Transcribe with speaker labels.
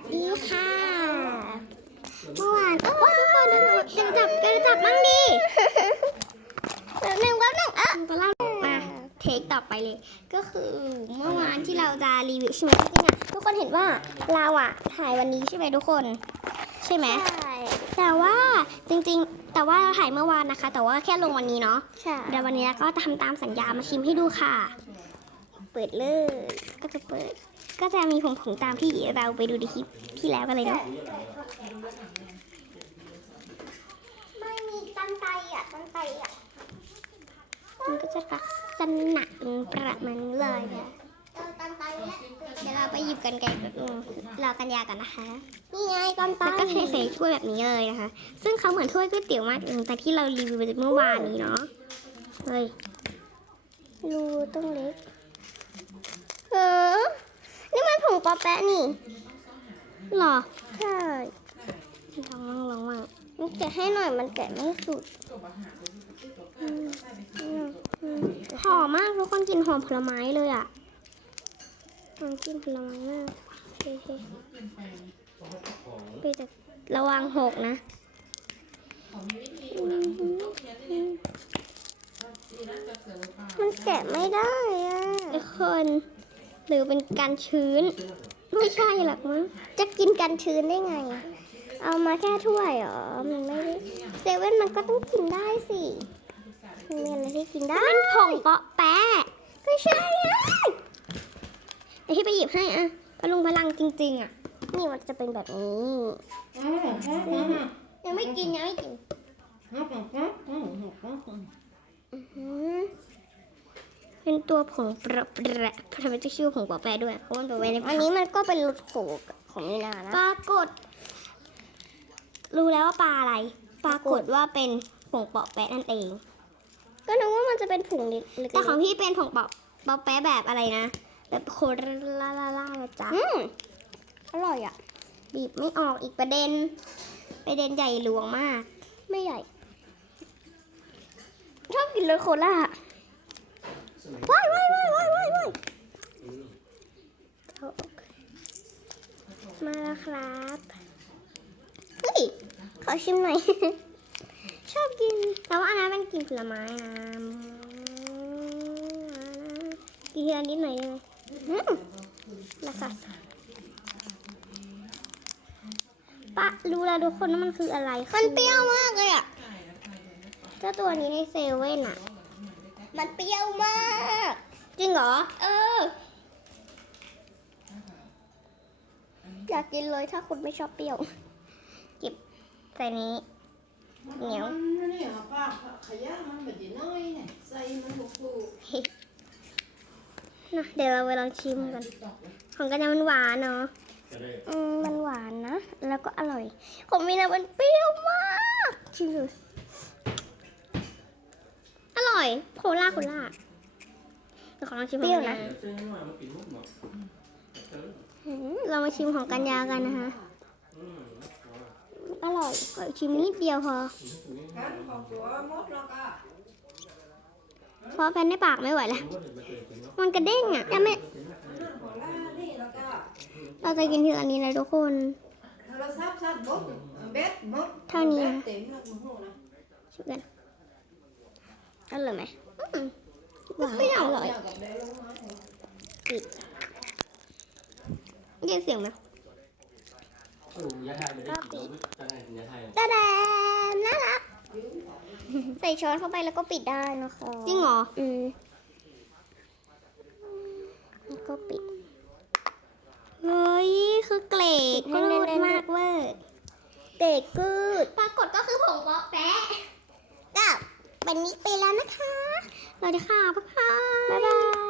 Speaker 1: สดีค่ะ เมื่อวานโอ้ยทุกคนจะจับจะจับมั่งดิแป๊บหนึ่งแป๊บหนึ่งอะก็เล่ามาเทคต่อไปเลย ก็คือเมื่อวานที่เราจะรีวิวใช่ไหมจริงๆอะทุกคนเห็นว่าเราอะถ่ายวันนี้ใช่ไหมทุกคน ใช่ไหม
Speaker 2: ใช่
Speaker 1: แต่ว่าจริงๆ แต่ว่าเราถ่ายเมื่อวานนะคะ แต่ว่าแค่ลงวันนี้เนาะ
Speaker 2: ใช่
Speaker 1: เดี๋ยววันนี้ก็ทำตามสัญญามาชิมให้ดูค่ะ
Speaker 2: เปิดเลย
Speaker 1: ก็จะเปิด ก็จะมีผงผงๆตามที่เราไปดูในคลิปที่แล้วกันเลยเนาะ
Speaker 2: ไม่มีตันไตอะตันไตอะ
Speaker 1: มันก็จะลักษณะประมาณนี้เลยเนี่ย
Speaker 2: เจอตันไตแล้ว
Speaker 1: เดี๋ยวเราไปหยิบกันไกลแบบนึงรอกันยากันนะคะ
Speaker 2: นี่ไงตันไต
Speaker 1: แล้วก็เทใส่ถ้วยแบบนี้เลยนะคะ ซึ่งเขาเหมือนถ้วยก๋วยเตี๋ยวมากแต่ที่เรารีวิวไปเมื่อวานนี้เนาะ เฮ้ย
Speaker 2: รูต้องเล็ก เออ นี่มันผงปอแปะนี่
Speaker 1: หรอ
Speaker 2: ใช่
Speaker 1: ลองลองลองว่ง
Speaker 2: มันแกะให้หน่อยมันแกะไม่สุด
Speaker 1: หอมมากทุกคนกินหอมผลไม้เลยอะหอมกลินผลไม้มากเฮ้ยไปแต่ระวังหกนะ
Speaker 2: มันแกะไม่ได้อะ
Speaker 1: ทุกคน หรือเป็นการชื้น ไม่ใช่หรอกมั้ง
Speaker 2: จะกินกันชื้นได้ไง เอามาแค่ถ้วยเหรอมันไม่ได้เซเว่นมันก็ต้องกินได้สิมันมีอะไรที่กินได้
Speaker 1: เป็นผงเปาะแปะ
Speaker 2: ไม่ใช่อะ
Speaker 1: เดี๋ยวที่ไปหยิบให้อะพลุงพลังจริง ๆ อะ
Speaker 2: นี่มันจะเป็นแบบนี้ยังไม่กินยังไม่กินอืม
Speaker 1: เป็นตัวผงประแปะทำไมจะชื่อผงเปาะแปะด้วยเพราะมันเป็นไว้ใน
Speaker 2: อันนี้มันก็เป็นรสโขกของมีนานะ
Speaker 1: ปรากฏ รู้แล้วว่าปลาอะไร ปรากฏว่าเป็นผงเปาะแปะนั่นเอง
Speaker 2: ก็นึกว่ามันจะเป็นผงเล็กๆ
Speaker 1: แต่ของพี่เป็นผงเปาะเปาะแปะแบบอะไรนะแบบโคลาลาลาละจ้ะ
Speaker 2: อืมอร่อยอะ
Speaker 1: บีบไม่ออกอีกประเด็น ประเด็นใหญ่หลวงมาก
Speaker 2: ไม่ใหญ่ ชอบกินรสโคล่า ว้ายว้ายว้ายว้ายว้ายว้าย
Speaker 1: มาแล้วครับ
Speaker 2: เฮ้ยขอชิมหน่อย ชอบกิน
Speaker 1: แต่ว่าอันนั้นมันกลินผลไม้นะกินทีละนิดหน่อยได้ไหม
Speaker 2: อืม
Speaker 1: แล้วก็ปะรู้แล้วทุกคนว่ามันคืออะไร
Speaker 2: มันเปรี้ยวมากเลยอะ
Speaker 1: เจ้าตัวนี้ในเซเว่นอะ
Speaker 2: มันเปรี้ยวมาก
Speaker 1: จริงเหรอ
Speaker 2: เออ อยากกินเลยถ้าคุณไม่ชอบเปรี้ยว
Speaker 1: ใส่นี้ เหนียว
Speaker 3: นี่มาป้าขยะมันแบบน้อยเนี่ยใส่มันบุกฟู
Speaker 1: นะเดี๋ยวเราไปลองชิมกัน ของกันยังมันหวานเนาะ
Speaker 2: อืมมันหวานนะ แล้วก็อร่อย ของมีนามันเปรี้ยวมาก ชิมดู
Speaker 1: อ ร่อย โคลาโคลาเดี๋ยวขอลองชิมของกัญญา
Speaker 2: อืม
Speaker 1: เรามาชิมของกันยากันนะคะ
Speaker 2: อร่อย
Speaker 1: ขอชิมนิดเดียวพอ
Speaker 3: กันของตัวมดแล้วก็
Speaker 1: เพราะแฟนในปากไม่ไหวแล้ว มันกระเด้งอะยังไม่
Speaker 3: ของล่านี่แล้วก็
Speaker 1: เราจะกินทีละนี้เลยทุกคน
Speaker 3: โทรศัพท์ซัดบดเบ็ดบด
Speaker 1: เท่านี้นะ
Speaker 3: เต็มแล้วมึงโหนะ
Speaker 1: ชิมกัน
Speaker 2: อร่อยไหม
Speaker 1: หวานอร่อย
Speaker 3: เดี๋ยวกับเดี๋ยวลงมา
Speaker 1: ได้ยินเสียงไหม
Speaker 2: ตาแดนน่ารัก ใส่ช้อนเข้าไปแล้วก็ปิดได้นะคะ
Speaker 1: จริงเหรอ
Speaker 2: อืมแล้วก็ปิด
Speaker 1: เฮ้ย คือเกรดก็รูดมากเวอร์
Speaker 2: เก๋กูด
Speaker 1: ปรากฏก็คือผงเปาะแปะ
Speaker 2: ป็นมิกไปแล้วนะคะ
Speaker 1: สวัสดีค่ะพ่อพ่อ
Speaker 2: บ๊ายบาย